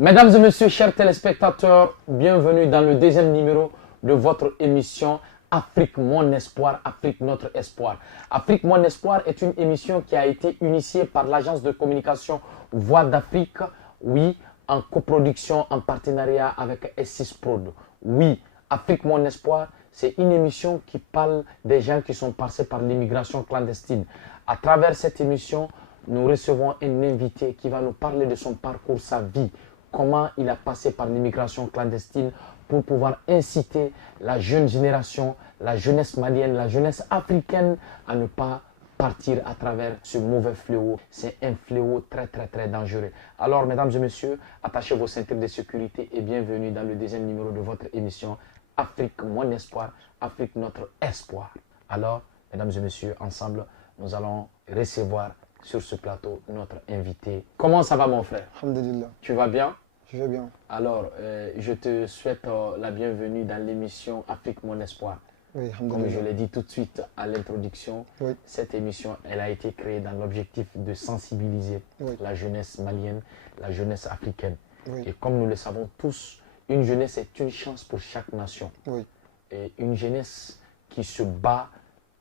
Mesdames et messieurs, chers téléspectateurs, bienvenue dans le deuxième numéro de votre émission Afrique Mon Espoir, Afrique Notre Espoir. Afrique Mon Espoir est une émission qui a été initiée par l'agence de communication Voix d'Afrique, oui, en coproduction, en partenariat avec S6 Prod. Oui, Afrique Mon Espoir, c'est une émission qui parle des gens qui sont passés par l'immigration clandestine. À travers cette émission, nous recevons un invité qui va nous parler de son parcours, sa vie, comment il a passé par l'immigration clandestine pour pouvoir inciter la jeune génération, la jeunesse malienne, la jeunesse africaine à ne pas partir à travers ce mauvais fléau. C'est un fléau très dangereux. Alors, mesdames et messieurs, attachez vos ceintures de sécurité et bienvenue dans le deuxième numéro de votre émission Afrique Mon Espoir, Afrique Notre Espoir. Alors, mesdames et messieurs, ensemble, nous allons recevoir sur ce plateau notre invité. Comment ça va, mon frère? Alhamdulillah. Tu vas bien? Je vais bien. Alors, je te souhaite la bienvenue dans l'émission Afrique Mon Espoir. Oui, Comme je l'ai dit tout de suite à l'introduction, oui. Cette émission, elle a été créée dans l'objectif de sensibiliser la jeunesse malienne, la jeunesse africaine. Oui. Et comme nous le savons tous, une jeunesse est une chance pour chaque nation. Oui. Et une jeunesse qui se bat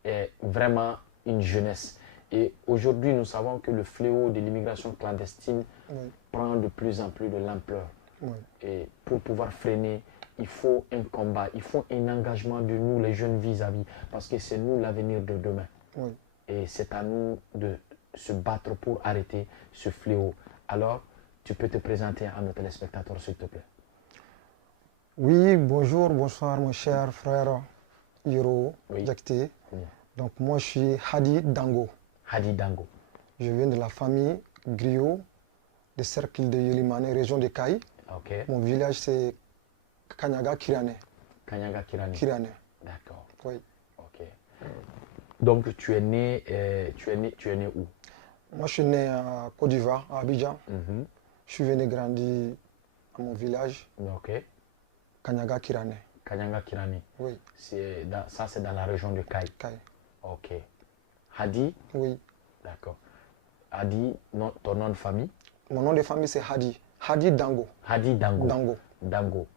est vraiment une jeunesse. Et aujourd'hui, nous savons que le fléau de l'immigration clandestine prend de plus en plus de l'ampleur. Oui. Et pour pouvoir freiner, il faut un combat, il faut un engagement de nous, les jeunes vis-à-vis, parce que c'est nous l'avenir de demain. Oui. Et c'est à nous de se battre pour arrêter ce fléau. Alors, tu peux te présenter à nos téléspectateurs, s'il te plaît. Oui, bonjour, bonsoir, mon cher frère Yoro Diakité. Oui. Donc, moi, je suis Hadi Dango. Hadi Dango. Je viens de la famille Griot, des cercles de Yelimane, région de Kaï. Ok. Mon village, c'est Kanyaga Kirane. Kanyaga Kirane. Kirane. D'accord. Oui. Ok. Donc, tu es né où? Moi, je suis né à Côte d'Ivoire, à Abidjan. Je suis venu grandir à mon village, Ok. Kanyaga Kirane. Kanyaga Kirane. Oui. Ça, c'est dans la région de Kaï. Kaï. Ok. Hadi? Oui. D'accord. Hadi, ton nom de famille? Mon nom de famille, c'est Hadi. Hadi Dango. Hadi Dango. Dango. Dango.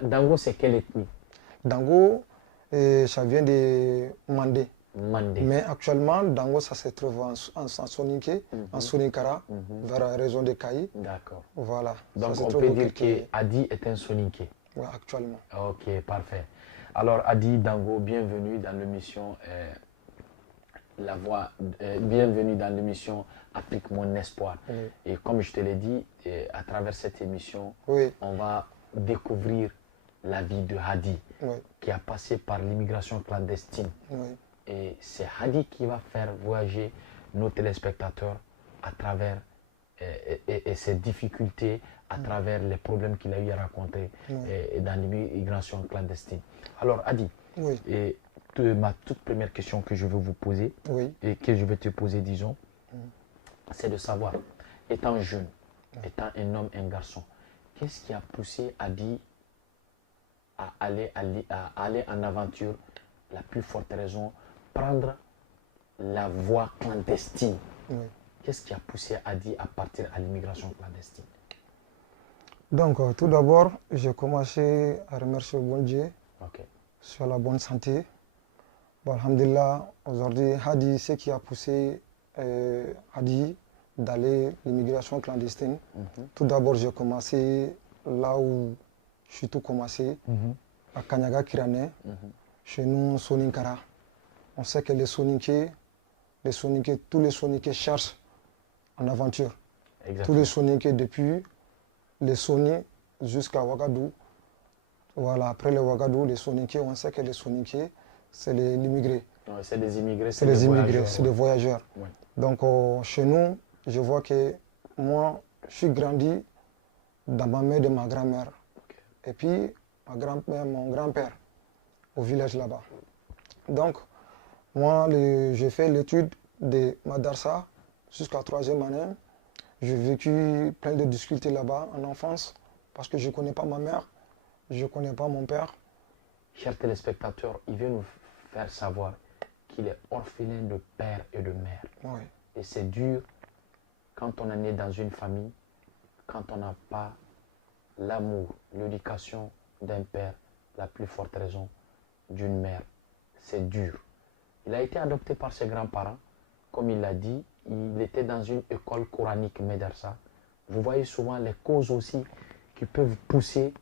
Dango, c'est quelle ethnie? Dango, ça vient de Mandé. Mandé. Mais actuellement, Dango, ça se trouve en Soninké, en Soninkara, vers la région de Kaï. D'accord. Voilà. Donc, on peut dire que Hadi est un Soninké. Oui, actuellement. Ok, parfait. Alors, Hadi Dango, bienvenue dans l'émission bienvenue dans l'émission Afrique Mon Espoir. Oui. Et comme je te l'ai dit, à travers cette émission, Oui. on va découvrir la vie de Hadi, qui a passé par l'immigration clandestine. Oui. Et c'est Hadi qui va faire voyager nos téléspectateurs à travers ses difficultés, à travers les problèmes qu'il a eu à rencontrer dans l'immigration clandestine. Alors, Hadi, ma toute première question que je veux vous poser, et que je vais te poser, disons, c'est de savoir, étant jeune, étant un homme, un garçon, qu'est-ce qui a poussé Hadi à aller en aventure? La plus forte raison, prendre la voie clandestine. Qu'est-ce qui a poussé Hadi à partir à l'immigration clandestine? Donc, tout d'abord, j'ai commencé à remercier le bon Dieu sur la bonne santé. Bon, alhamdulillah, aujourd'hui, Hadi, ce qui a poussé Hadi d'aller l'immigration clandestine. Tout d'abord, j'ai commencé là où je suis tout commencé, à Kanyaga Kirane, chez nous, Soninkara. On sait que tous les Soninké cherchent en aventure. Exactement. Tous les Soninké, depuis les Soni jusqu'à Ouagadougou. Voilà, après les Ouagadougou, les Soninké, on sait que les Soninké, c'est l'immigré. C'est des immigrés, c'est des immigrés, c'est des voyageurs. Oui. Donc, chez nous, je vois que moi, je suis grandi dans ma mère de ma grand-mère. Et puis, ma grand-mère, mon grand-père, au village là-bas. Donc, moi, j'ai fait l'étude de Madarsa jusqu'à 3e année. J'ai vécu plein de difficultés là-bas en enfance parce que je ne connais pas ma mère, je ne connais pas mon père. Chers téléspectateurs, il veut nous faire savoir qu'il est orphelin de père et de mère. Oui. Et c'est dur quand on est né dans une famille, quand on n'a pas l'amour, l'éducation d'un père, la plus forte raison d'une mère. C'est dur. Il a été adopté par ses grands-parents. Comme il l'a dit, il était dans une école coranique Médersa. Vous voyez souvent les causes aussi qui peuvent pousser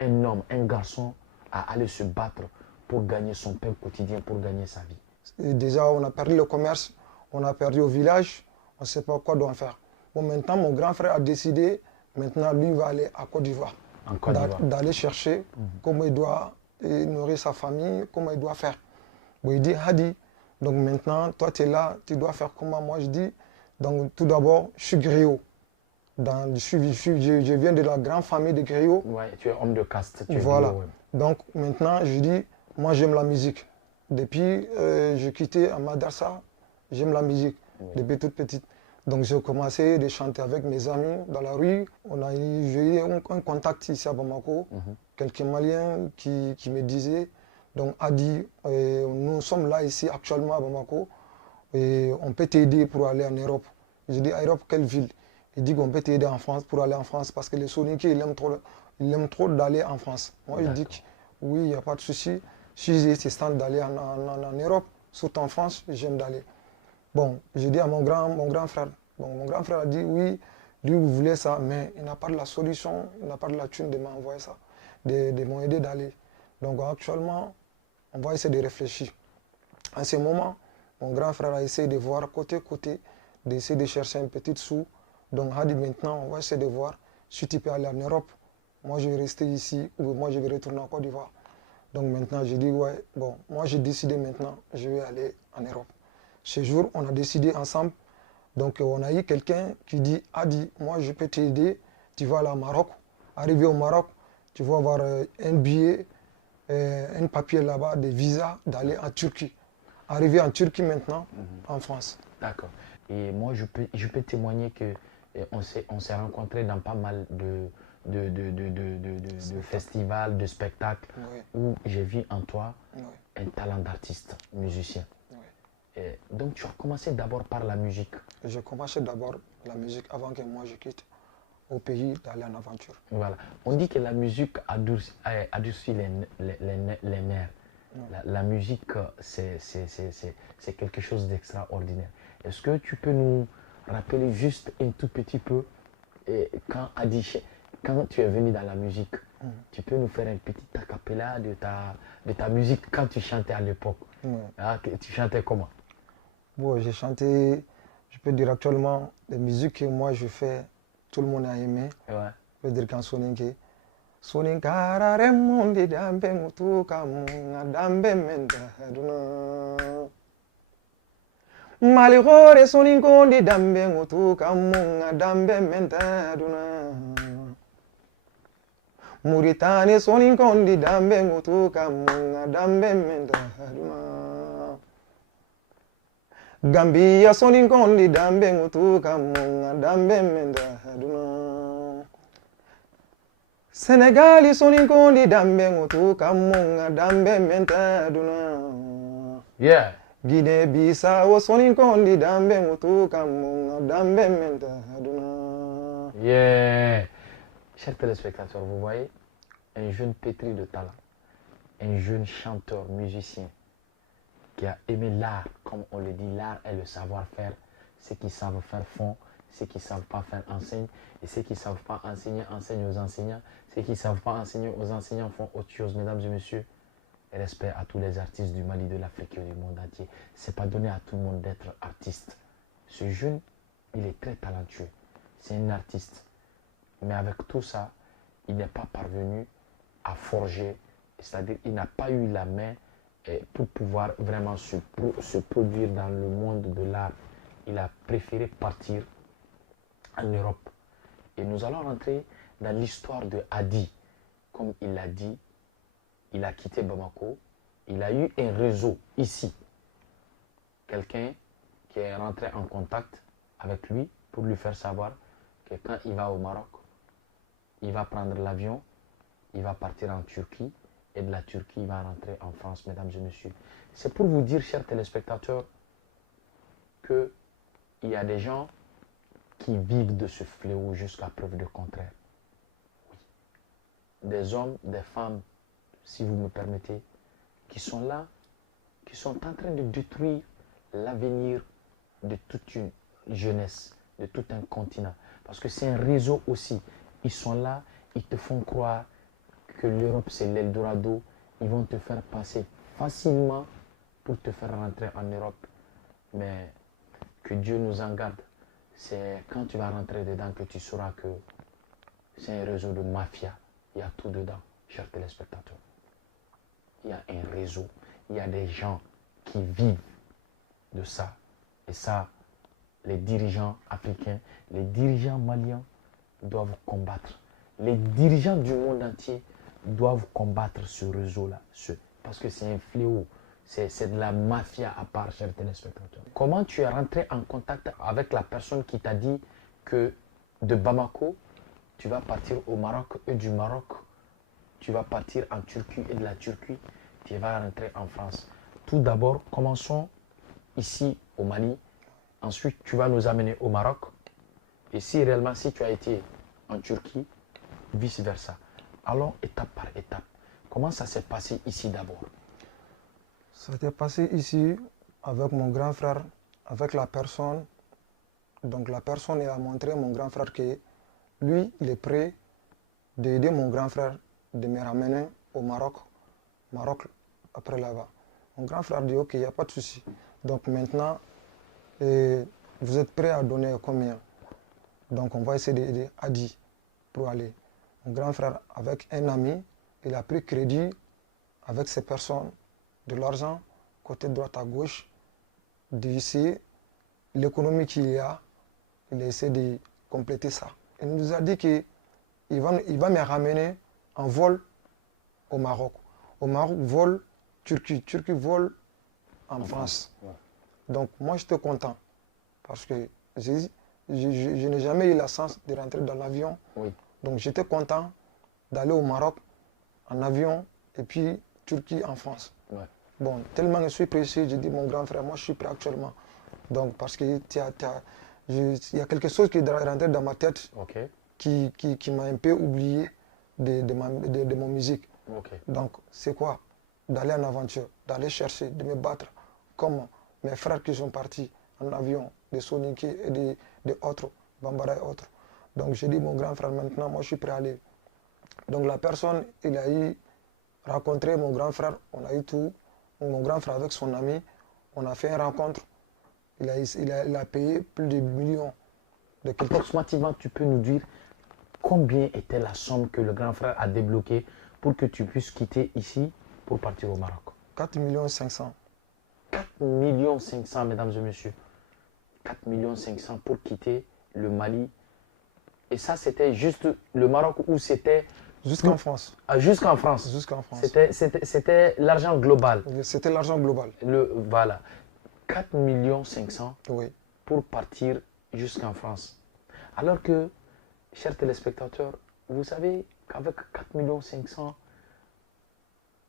un homme, un garçon à aller se battre pour gagner son pain quotidien, pour gagner sa vie. Et déjà, on a perdu le commerce, on a perdu au village, on ne sait pas quoi doit faire. Bon, maintenant, mon grand frère a décidé, maintenant, lui va aller à Côte d'Ivoire. En Côte d'Ivoire. D'aller chercher comment il doit nourrir sa famille, comment il doit faire. Bon, il dit, Hadi, donc maintenant, toi, tu es là, tu dois faire comment? Moi, je dis, donc tout d'abord, je suis griot. Je viens de la grande famille de griots. Ouais, tu es homme de caste. Tu voilà. Es griot, ouais. Donc maintenant, je dis, moi, j'aime la musique. Depuis, j'ai quitté à Madrasa, j'aime la musique, depuis toute petite. Donc j'ai commencé à chanter avec mes amis dans la rue. J'ai eu un contact ici à Bamako, quelques Maliens qui me disaient, donc Hadi, nous sommes là ici actuellement à Bamako, et on peut t'aider pour aller en Europe. Je dis, Europe, quelle ville? Il dit qu'on peut t'aider en France pour aller en France parce que les Soninké, il aime trop d'aller en France. Moi, je dis que oui, il n'y a pas de souci. Si j'ai ces stands d'aller en Europe, surtout en France, j'aime d'aller. Bon, j'ai dit à mon grand frère. Bon, mon grand frère a dit oui, lui, vous voulez ça, mais il n'a pas de la solution, il n'a pas de la thune de m'envoyer ça, de m'aider d'aller. Donc actuellement, on va essayer de réfléchir. En ce moment, mon grand frère a essayé de voir côté, d'essayer de chercher un petit sou. Donc Hadi, maintenant, on va essayer de voir si tu peux aller en Europe. Moi, je vais rester ici ou moi, je vais retourner en Côte d'Ivoire. Donc maintenant, j'ai dit, ouais, bon, moi, j'ai décidé maintenant, je vais aller en Europe. Ce jour, on a décidé ensemble. Donc, on a eu quelqu'un qui dit, Hadi, moi, je peux t'aider. Tu vas aller au Maroc. Arrivé au Maroc, tu vas avoir un billet, un papier là-bas, des visas d'aller en Turquie. Arrivé en Turquie maintenant, en France. D'accord. Et moi, je peux témoigner que on s'est rencontrés dans pas mal de festivals, de spectacles, où j'ai vu en toi un talent d'artiste, musicien. Et donc, tu as commencé d'abord par la musique. J'ai commencé d'abord la musique avant que moi je quitte au pays d'aller en aventure. Voilà. On dit que la musique adoucit les nerfs. La musique, c'est quelque chose d'extraordinaire. Est-ce que tu peux nous rappeler juste un tout petit peu, quand tu es venu dans la musique, tu peux nous faire un petit a cappella de ta musique quand tu chantais à l'époque. Ah, tu chantais comment? Bon, j'ai chanté, je peux dire actuellement, les musiques que moi je fais, tout le monde a aimé. Ouais. Je peux dire qu'en Soninké, Soninkara remundi dambe mutuka munga dambe mendaduna. Maligore soninkondi dambe mutuka munga dambe mendaduna. Muritani soninkondi dambe mutuka munga dambe mendaduna. Gambia soninkondi dambe mutuka munga dambe mendaduna. Senegali soninkondi dambe mutuka munga dambe mentaduna. Yeah. Guinée Bissau soninkondi dambe mutuka munga dambe mentaduna. Yeah. Chers téléspectateurs, vous voyez, un jeune pétri de talent, un jeune chanteur, musicien, qui a aimé l'art, comme on le dit, l'art est le savoir-faire. Ceux qui savent faire font, ceux qui ne savent pas faire enseignent, et ceux qui ne savent pas enseigner enseignent aux enseignants, ceux qui ne savent pas enseigner aux enseignants font autre chose. Mesdames et messieurs, respect à tous les artistes du Mali, de l'Afrique et du monde entier. Ce n'est pas donné à tout le monde d'être artiste. Ce jeune, il est très talentueux. C'est un artiste. Mais avec tout ça, il n'est pas parvenu à forger, c'est-à-dire il n'a pas eu la main pour pouvoir vraiment se produire dans le monde de l'art. Il a préféré partir en Europe. Et nous allons rentrer dans l'histoire de Hadi. Comme il l'a dit, il a quitté Bamako, il a eu un réseau ici. Quelqu'un qui est rentré en contact avec lui pour lui faire savoir que quand il va au Maroc, il va prendre l'avion, il va partir en Turquie, et de la Turquie, il va rentrer en France, mesdames et messieurs. C'est pour vous dire, chers téléspectateurs, qu'il y a des gens qui vivent de ce fléau jusqu'à preuve de contraire. Oui. des hommes, des femmes, si vous me permettez, qui sont là, qui sont en train de détruire l'avenir de toute une jeunesse, de tout un continent. Parce que c'est un réseau aussi. Ils sont là, ils te font croire que l'Europe c'est l'Eldorado. Ils vont te faire passer facilement pour te faire rentrer en Europe. Mais que Dieu nous en garde. C'est quand tu vas rentrer dedans que tu sauras que c'est un réseau de mafia. Il y a tout dedans, chers téléspectateurs. Il y a un réseau. Il y a des gens qui vivent de ça. Et ça, les dirigeants africains, les dirigeants maliens doivent combattre. Les dirigeants du monde entier doivent combattre ce réseau-là. Parce que c'est un fléau. C'est de la mafia à part, chers téléspectateurs. Comment tu es rentré en contact avec la personne qui t'a dit que de Bamako, tu vas partir au Maroc et du Maroc, tu vas partir en Turquie et de la Turquie, tu vas rentrer en France? Tout d'abord, commençons ici au Mali. Ensuite, tu vas nous amener au Maroc. Et si réellement, si tu as été en Turquie, vice-versa. Allons étape par étape. Comment ça s'est passé ici d'abord? Ça s'est passé ici avec mon grand frère, avec la personne. Donc la personne a montré à mon grand frère que lui, il est prêt d'aider mon grand frère de me ramener au Maroc. Maroc, après là-bas. Mon grand frère dit, ok, il n'y a pas de souci. Donc maintenant, vous êtes prêt à donner combien? Donc on va essayer d'aider Adi pour aller. Mon grand frère, avec un ami, il a pris crédit avec ces personnes, de l'argent, côté droite à gauche, d'essayer l'économie qu'il y a, il a essayé de compléter ça. Il nous a dit qu'il va me ramener en vol au Maroc. Au Maroc, vol Turquie. Turquie, vol en France. Ouais. Donc moi, j'étais content parce que je n'ai jamais eu la chance de rentrer dans l'avion. Oui. Donc j'étais content d'aller au Maroc en avion et puis Turquie en France. Ouais. Bon, tellement je suis pressé, j'ai dit mon grand frère, moi je suis prêt actuellement. Donc parce qu'il y a quelque chose qui est rentré dans ma tête, okay, qui m'a un peu oublié de mon musique. Okay. Donc c'est quoi? D'aller en aventure, d'aller chercher, de me battre comme mes frères qui sont partis en avion, de Soniki et de autres, Bambara et autres. Donc j'ai dit mon grand frère, maintenant moi je suis prêt à aller. Donc la personne, il a eu rencontré mon grand frère, on a eu tout. Mon grand frère avec son ami, on a fait une rencontre. Il a payé plus de millions. Approximativement, tu peux nous dire combien était la somme que le grand frère a débloquée pour que tu puisses quitter ici pour partir au Maroc? 4 500 000. 4 500 000, mesdames et messieurs. 4 500 000 pour quitter le Mali. Et ça, c'était juste le Maroc ou c'était... Jusqu'en France. Ah, jusqu'en France. Jusqu'en France. C'était l'argent global. C'était l'argent global. Voilà. 4 500 000, oui, pour partir jusqu'en France. Alors que, chers téléspectateurs, vous savez qu'avec 4 500 000,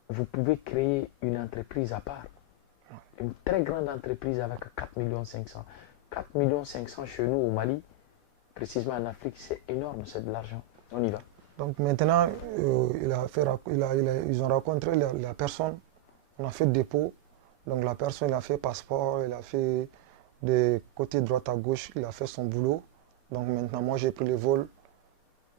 vous pouvez créer une entreprise à part. Une très grande entreprise avec 4 500 000. 4 500 000 chez nous au Mali, précisément en Afrique, c'est énorme, c'est de l'argent. On y va. Donc maintenant, ils ont rencontré la personne, on a fait dépôt. Donc la personne, il a fait passeport, il a fait de côté droite à gauche, il a fait son boulot. Donc maintenant, moi j'ai pris le vol.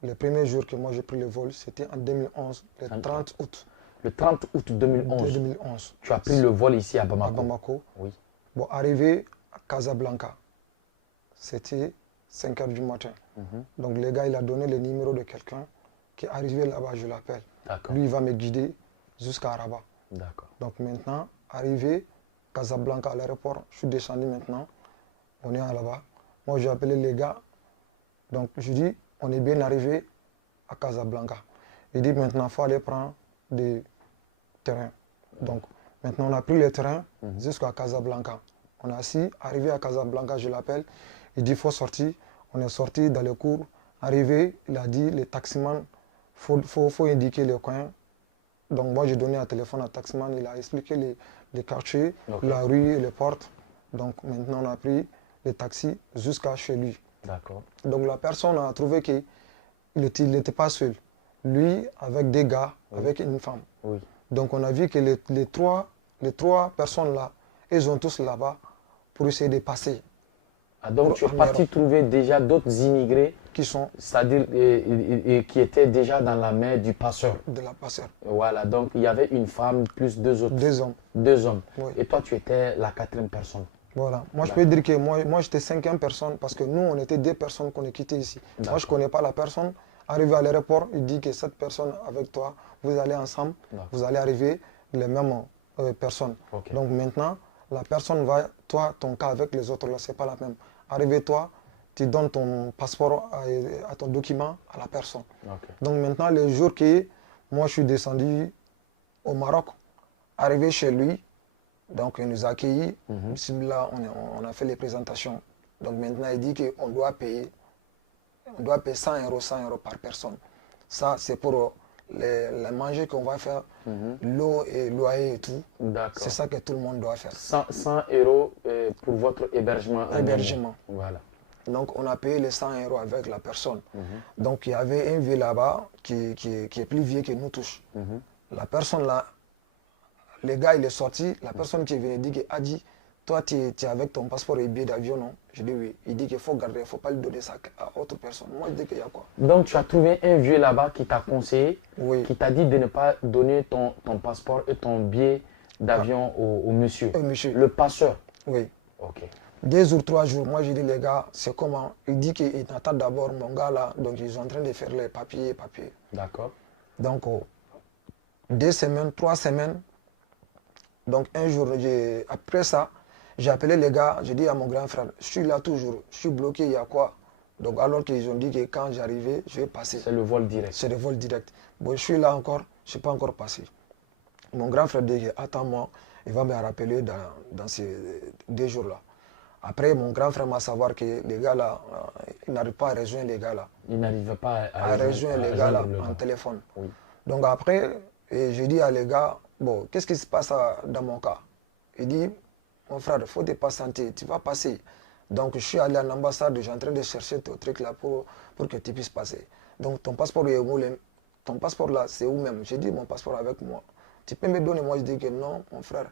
Le premier jour que moi j'ai pris le vol, c'était en 2011, le 30 août. Le 30 août 2011. Tu as pris le vol ici à Bamako. À Bamako. Oui. Bon, arrivé à Casablanca, c'était 5 h du matin. Donc le gars, il a donné le numéro de quelqu'un qui est arrivé là-bas, je l'appelle. Lui, il va me guider jusqu'à Rabat. Donc maintenant, arrivé Casablanca à l'aéroport, je suis descendu maintenant, on est là-bas. Moi, j'ai appelé les gars. Donc je dis, on est bien arrivé à Casablanca. Il dit maintenant, il faut aller prendre des terrains. Donc maintenant, on a pris le terrain jusqu'à Casablanca. On a assis, arrivé à Casablanca, je l'appelle. Il dit, il faut sortir. On est sorti dans le cours. Arrivé, il a dit, les taximans, il faut indiquer le coin. Donc moi, j'ai donné un téléphone à taximan, il a expliqué les quartiers, la rue et les portes. Donc maintenant, on a pris les taxis jusqu'à chez lui. Donc la personne a trouvé qu'il n'était pas seul. lui avec des gars, avec une femme. Donc on a vu que les trois personnes là, ils ont tous là-bas pour essayer de passer. Ah, donc tu es parti trouver déjà d'autres immigrés qui sont, c'est-à-dire qui étaient déjà dans la main du passeur. De la passeur. Voilà, donc il y avait une femme plus deux autres. Deux hommes. Deux hommes. Oui. Et toi, tu étais la quatrième personne. Voilà. Moi, je peux dire que moi j'étais cinquième personne parce que nous, on était deux personnes qu'on a quittées ici. Moi, je ne connais pas la personne. Arrivé à l'aéroport, il dit que cette personne avec toi, vous allez ensemble, vous allez arriver les mêmes personnes. Okay. Donc maintenant, la personne va, toi, ton cas avec les autres, là, ce n'est pas la même. Arrivé toi, tu donnes ton passeport à ton document à la personne. Okay. Donc maintenant, le jour que moi je suis descendu au Maroc, arrivé chez lui, donc il nous a accueillis. Là, on a fait les présentations. Donc maintenant, il dit qu'on doit payer 100 euros par personne. Ça, c'est pour les manger qu'on va faire, l'eau et loyer et tout. C'est ça que tout le monde doit faire. 100 euros pour votre hébergement. Hébergement. Voilà. Donc on a payé les 100 euros avec la personne. Donc il y avait un vieux là-bas qui est plus vieux que nous tous. La personne là, le gars il est sorti, la personne qui est venue dit que Adi, toi tu es avec ton passeport et billet d'avion, non? Je dis oui. Il dit qu'il faut garder, il ne faut pas lui donner ça à autre personne. Moi je dis qu'il y a quoi? Donc tu as trouvé un vieux là-bas qui t'a conseillé, qui t'a dit de ne pas donner ton passeport et ton billet d'avion au monsieur. Le passeur. Oui. Ok. 2 jours, 3 jours, moi j'ai dit les gars, c'est comment? Il dit qu'il attend d'abord mon gars là, donc ils sont en train de faire les papiers. D'accord. Donc 2 semaines, 3 semaines. Donc un jour, après ça, j'ai appelé les gars, j'ai dit à mon grand frère, je suis là toujours, je suis bloqué, il y a quoi? Donc alors qu'ils ont dit que quand j'arrivais, je vais passer. C'est le vol direct. C'est le vol direct. Bon, je suis là encore, je ne suis pas encore passé. Mon grand frère dit, attends-moi, il va me rappeler dans ces 2 jours-là. Après, mon grand frère m'a savoir que les gars là, ils n'arrivent pas à rejoindre les gars là. Ils n'arrivent pas à rejoindre les gars là en téléphone. Oui. Donc après, j'ai dit à les gars, bon, qu'est-ce qui se passe dans mon cas? Il dit, mon frère, il faut te patienter, tu vas passer. Donc je suis allé à l'ambassade, je suis en train de chercher ton truc là pour que tu puisses passer. Donc ton passeport est où? Ton passeport là, c'est où même? J'ai dit mon passeport avec moi. Tu peux me donner? Moi je dis que non, mon frère,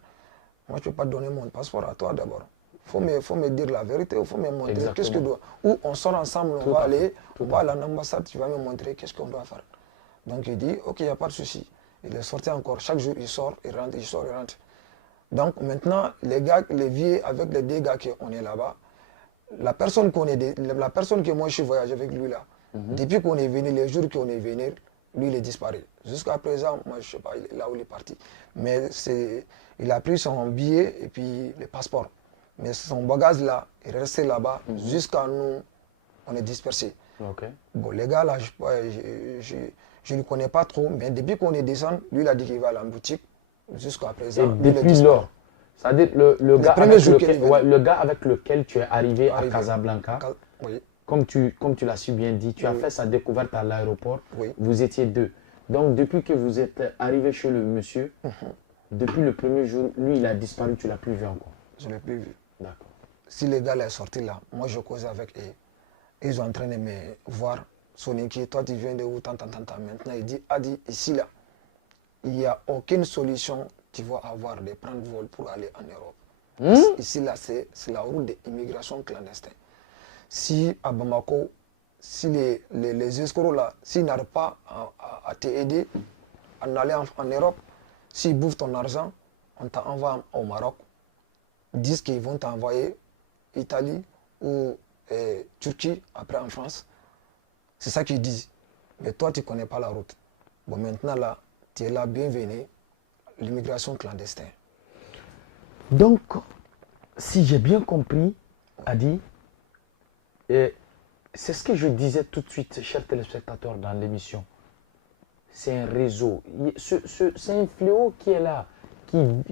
moi je ne peux pas donner mon passeport à toi d'abord. Faut me dire la vérité, il faut me montrer qu'est-ce que doit. Ou on sort ensemble, on va aller à l'ambassade, tu vas me montrer qu'est-ce qu'on doit faire. Donc il dit, ok, il n'y a pas de souci. Il est sorti encore, chaque jour il sort, il rentre, il sort, il rentre. Donc maintenant, les gars, les vieux, avec les 2 gars qu'on est là-bas, la personne que moi je suis voyagé avec lui là, depuis qu'on est venu, les jours qu'on est venu, lui il est disparu. Jusqu'à présent, moi je ne sais pas là où il est parti. Mais il a pris son billet et puis le passeport. Mais son bagage là, il est resté là-bas jusqu'à nous, on est dispersés. Okay. Bon, les gars là, je ne le connais pas trop, mais depuis qu'on est descendu, lui il a dit qu'il va aller en boutique jusqu'à présent. Et depuis lors, c'est-à-dire le gars avec lequel tu es arrivé à Casablanca, comme tu l'as si bien dit, tu as fait sa découverte à l'aéroport, vous étiez 2. Donc depuis que vous êtes arrivé chez le monsieur, depuis le premier jour, lui il a disparu, tu ne l'as plus vu encore. Je ne l'ai plus vu. D'accord. Si les gars sont sortis là, moi je causais avec eux. Ils sont en train de me voir, Soniki, toi tu viens de où, tant. Maintenant il dit, Adi, ici là, il n'y a aucune solution tu vas avoir de prendre vol pour aller en Europe. Ici là, c'est la route de l'immigration clandestine. Si à Bamako, si les escrocs là, s'ils n'arrivent pas à t'aider à aller en Europe, s'ils bouffent ton argent, on t'envoie au Maroc. Disent qu'ils vont t'envoyer Italie ou Turquie, après en France. C'est ça qu'ils disent. Mais toi, tu ne connais pas la route. Bon, maintenant, là, tu es là, bienvenue, l'immigration clandestine. Donc, si j'ai bien compris, Adi, c'est ce que je disais tout de suite, chers téléspectateurs, dans l'émission. C'est un réseau. C'est un fléau qui est là.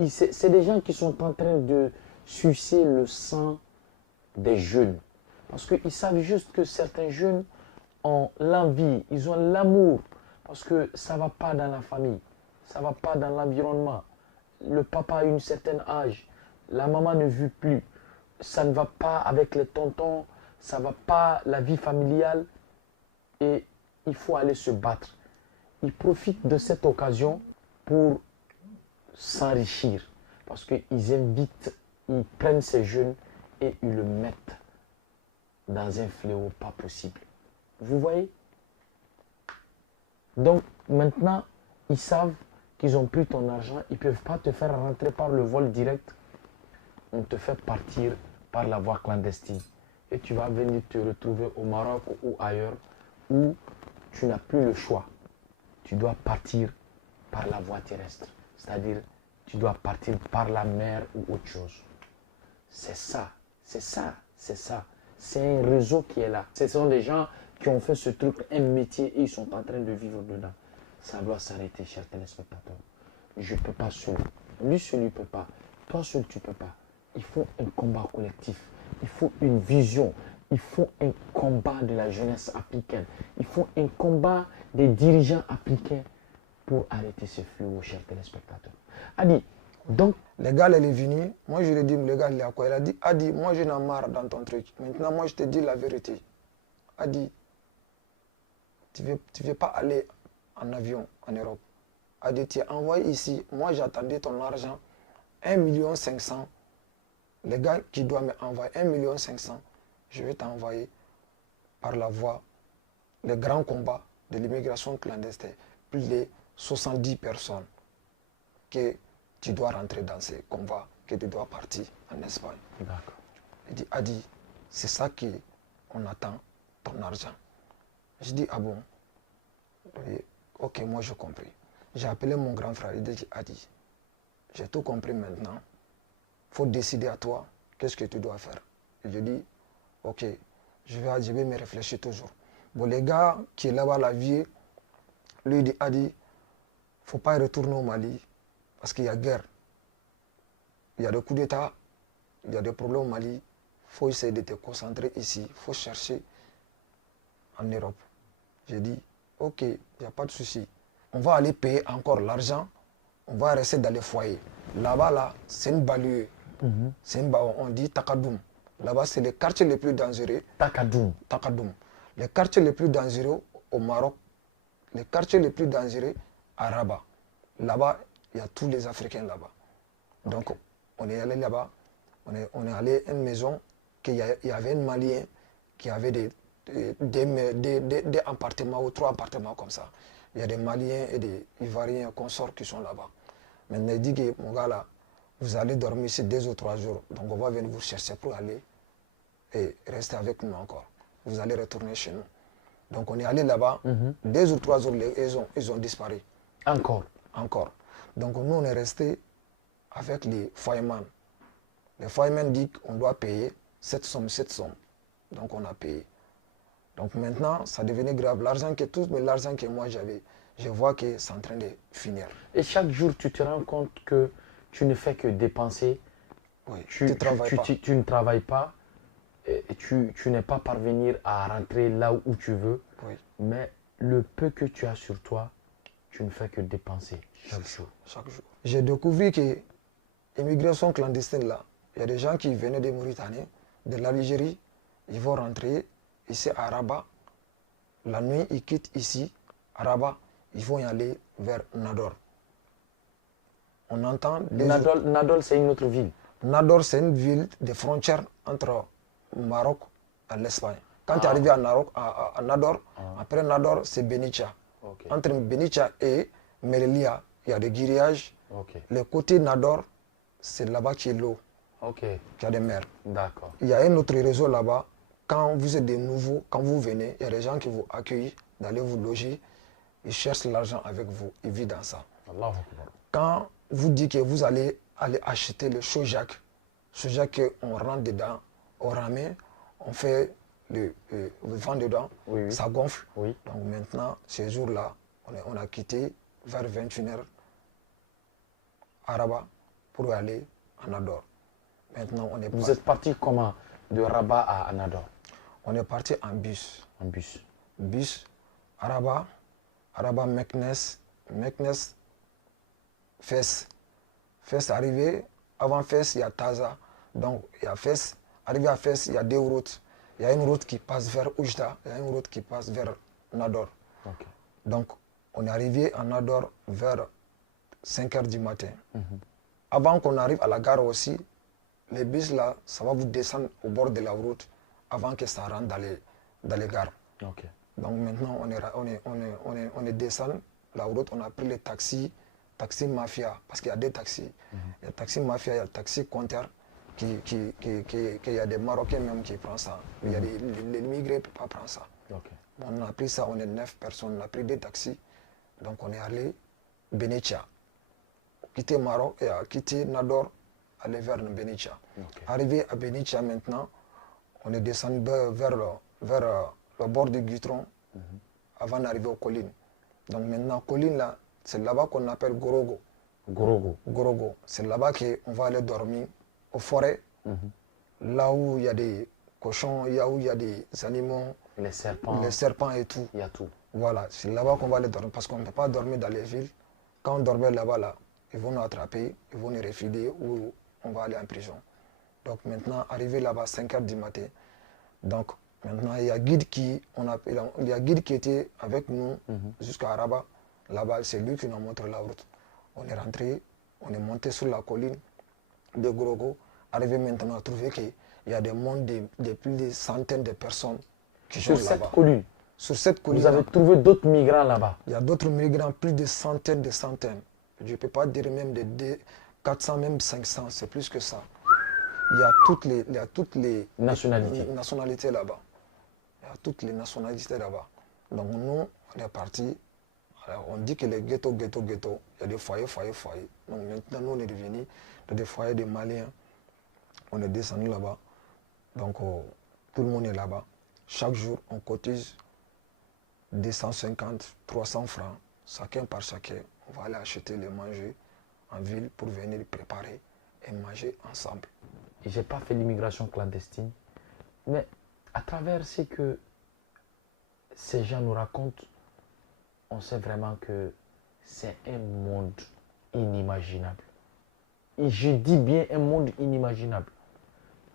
C'est des gens qui sont en train de sucer le sang des jeunes. Parce qu'ils savent juste que certains jeunes ont l'envie, ils ont l'amour. Parce que ça ne va pas dans la famille, ça ne va pas dans l'environnement. Le papa a une certaine âge, la maman ne vit plus. Ça ne va pas avec les tontons, ça ne va pas la vie familiale. Et il faut aller se battre. ils profitent de cette occasion pour s'enrichir. Parce qu'ils invitent, ils prennent ces jeunes et ils le mettent dans un fléau pas possible. Vous voyez? Donc maintenant, ils savent qu'ils ont pris ton argent, ils ne peuvent pas te faire rentrer par le vol direct. On te fait partir par la voie clandestine. Et tu vas venir te retrouver au Maroc ou ailleurs où tu n'as plus le choix. Tu dois partir par la voie terrestre. C'est-à-dire, tu dois partir par la mer ou autre chose. C'est ça, c'est ça, c'est ça. C'est un réseau qui est là. Ce sont des gens qui ont fait ce truc un métier et ils sont en train de vivre dedans. Ça doit s'arrêter, chers téléspectateurs. Je ne peux pas seul. Lui seul, il ne peut pas. Toi seul, tu ne peux pas. Il faut un combat collectif. Il faut une vision. Il faut un combat de la jeunesse africaine. Il faut un combat des dirigeants africains pour arrêter ce fléau, chers téléspectateurs. Adi, donc... Le gars, il est venu. Moi, je lui ai dit, le gars, il est à quoi? Il a dit, Adi, moi, j'en ai marre dans ton truc. Maintenant, moi, je te dis la vérité. Adi, tu ne veux pas aller en avion en Europe. Adi, tu es envoyé ici. Moi, j'attendais ton argent. 1,5 million. Les gars qui doivent m'envoyer 1,5 million, je vais t'envoyer par la voie, le grand combat de l'immigration clandestine. Plus de 70 personnes que tu dois rentrer dans ces combats, que tu dois partir en Espagne. D'accord. Il dit, Adi, c'est ça qu'on attend, ton argent. Je dis, ah bon? Il dit, ok, moi j'ai compris. J'ai appelé mon grand frère, il dit, Adi, j'ai tout compris maintenant. Il faut décider à toi, qu'est-ce que tu dois faire. Et je dis, ok, je vais me réfléchir toujours. Bon, les gars qui est là-bas, la vie, lui il dit, Adi, il ne faut pas retourner au Mali, parce qu'il y a guerre. Il y a des coups d'État, il y a des problèmes au Mali. Il faut essayer de te concentrer ici, il faut chercher en Europe. J'ai dit, ok, il n'y a pas de souci. On va aller payer encore l'argent, on va rester dans les foyers. Là-bas, là, c'est une banlieue. C'est une on dit Takadoum. Là-bas, c'est les quartiers les plus dangereux. Takadoum. Takadoum. Les quartiers les plus dangereux au Maroc, les quartiers les plus dangereux à Rabat. Là-bas, il y a tous les Africains là-bas. Donc, on est allé là-bas, on est allé à une maison, il y avait un Malien qui avait des appartements ou 3 appartements comme ça. Il y a des Maliens et des Ivoiriens consorts qui sont là-bas. Maintenant, il dit que mon gars là, vous allez dormir ici 2 ou 3 jours. Donc, on va venir vous chercher pour aller et rester avec nous encore. Vous allez retourner chez nous. Donc, on est allé là-bas. 2 ou 3 jours, ils ont disparu. Encore. Donc, nous, on est resté avec les firemen. Les firemen disent qu'on doit payer cette somme. Donc, on a payé. Donc, maintenant, ça devenait grave. L'argent que moi j'avais, je vois que c'est en train de finir. Et chaque jour, tu te rends compte que tu ne fais que dépenser. Oui, tu ne travailles pas. Et tu n'es pas parvenir à rentrer là où tu veux. Oui. Mais le peu que tu as sur toi, tu ne fais que dépenser chaque jour. J'ai découvert que l'immigration clandestine, là, il y a des gens qui venaient de Mauritanie, de l'Algérie, ils vont rentrer ici à Rabat. La nuit, ils quittent ici, à Rabat, ils vont y aller vers Nador. On entend... Nador, c'est une autre ville. Nador, c'est une ville de frontières entre Maroc et l'Espagne. Quand tu es arrivé à Nador, après Nador, c'est Benicia. Okay. Entre Benicia et Melilla, il y a des grilleages. Okay. Le côté Nador, c'est là-bas qui est l'eau. Okay. Qui a des mers. D'accord. Il y a un autre réseau là-bas. Quand vous êtes des nouveaux, quand vous venez, il y a des gens qui vous accueillent, d'aller vous loger. Ils cherchent l'argent avec vous. Ils vivent dans ça. Allah. Quand vous dites que vous allez acheter le Sojak qu'on rentre dedans, on ramène, on fait le vent dedans, oui. Ça gonfle. Oui. Donc maintenant, ces jours-là, on a quitté vers 21h à Rabat pour aller à Nador. Maintenant, Vous êtes parti comment de Rabat à Nador? On est parti en bus. En bus. Bus, Rabat, Meknes, Fès. Fès arrivé, avant Fès, il y a Taza. Donc, il y a Fès. Arrivé à Fès, il y a 2 routes. Il y a une route qui passe vers Oujda, il y a une route qui passe vers Nador. Okay. Donc, On est arrivé à Nador vers 5 h du matin. Avant qu'on arrive à la gare aussi, les bus là, ça va vous descendre au bord de la route avant que ça rentre dans les gares. Ok. Donc maintenant, on est descendu la route, on a pris les taxis mafia, parce qu'il y a deux taxis. Il y a taxi mafia, il y a taxi compteur, il y a des Marocains même qui prennent ça. Il y a les immigrés ne peuvent pas prendre ça. Ok. Bon, on a pris ça, on est 9 personnes, on a pris des taxis. Donc on est allé Benicia. Quitter Maroc et à quitter Nador, aller vers Benicia. Okay. Arrivé à Benicia maintenant, on est descendu vers le bord du Gutron avant d'arriver aux collines. Donc maintenant, collines là, c'est là-bas qu'on appelle Gorogo. Gorogo. Gorogo. C'est là-bas qu'on va aller dormir aux forêts, là où il y a des cochons, là où il y a des animaux, les serpents et tout. Il y a tout. Voilà, c'est là-bas qu'on va aller dormir parce qu'on ne peut pas dormir dans les villes. Quand on dormait là-bas, là, ils vont nous attraper, ils vont nous refiler ou on va aller en prison. Donc maintenant, arrivé là-bas, 5 h du matin. Donc maintenant, il y a guide qui était avec nous jusqu'à Rabat. Là-bas, c'est lui qui nous a montré la route. On est rentré, on est monté sur la colline de Gorogo. Arrivé maintenant à trouver qu'il y a des mondes de plus de centaines de personnes qui sont là-bas. Sur cette colline. Sur cette colline. Vous avez trouvé d'autres migrants là-bas? Il y a d'autres migrants, plus de centaines de centaines. Je ne peux pas dire même de 400, même 500, c'est plus que ça. Il y a toutes les nationalités là-bas. Il y a toutes les nationalités là-bas. Donc nous, on est partis. Alors, on dit que les ghettos, il y a des foyers. Donc maintenant, nous, on est revenus dans des foyers de Maliens. On est descendu là-bas. Donc tout le monde est là-bas. Chaque jour, on cotise 250, 300 francs, chacun par chacun. On va aller acheter les manger en ville pour venir préparer et manger ensemble. Je n'ai pas fait l'immigration clandestine, mais à travers ce que ces gens nous racontent, on sait vraiment que c'est un monde inimaginable. Et je dis bien un monde inimaginable.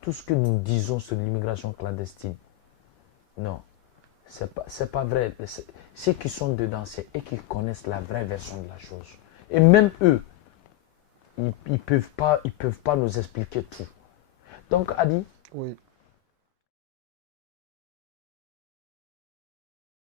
Tout ce que nous disons sur l'immigration clandestine, non, c'est pas vrai. Ceux qui sont dedans, c'est eux qui connaissent la vraie version de la chose. Et même eux, ils peuvent pas nous expliquer tout. Donc, Adi, oui.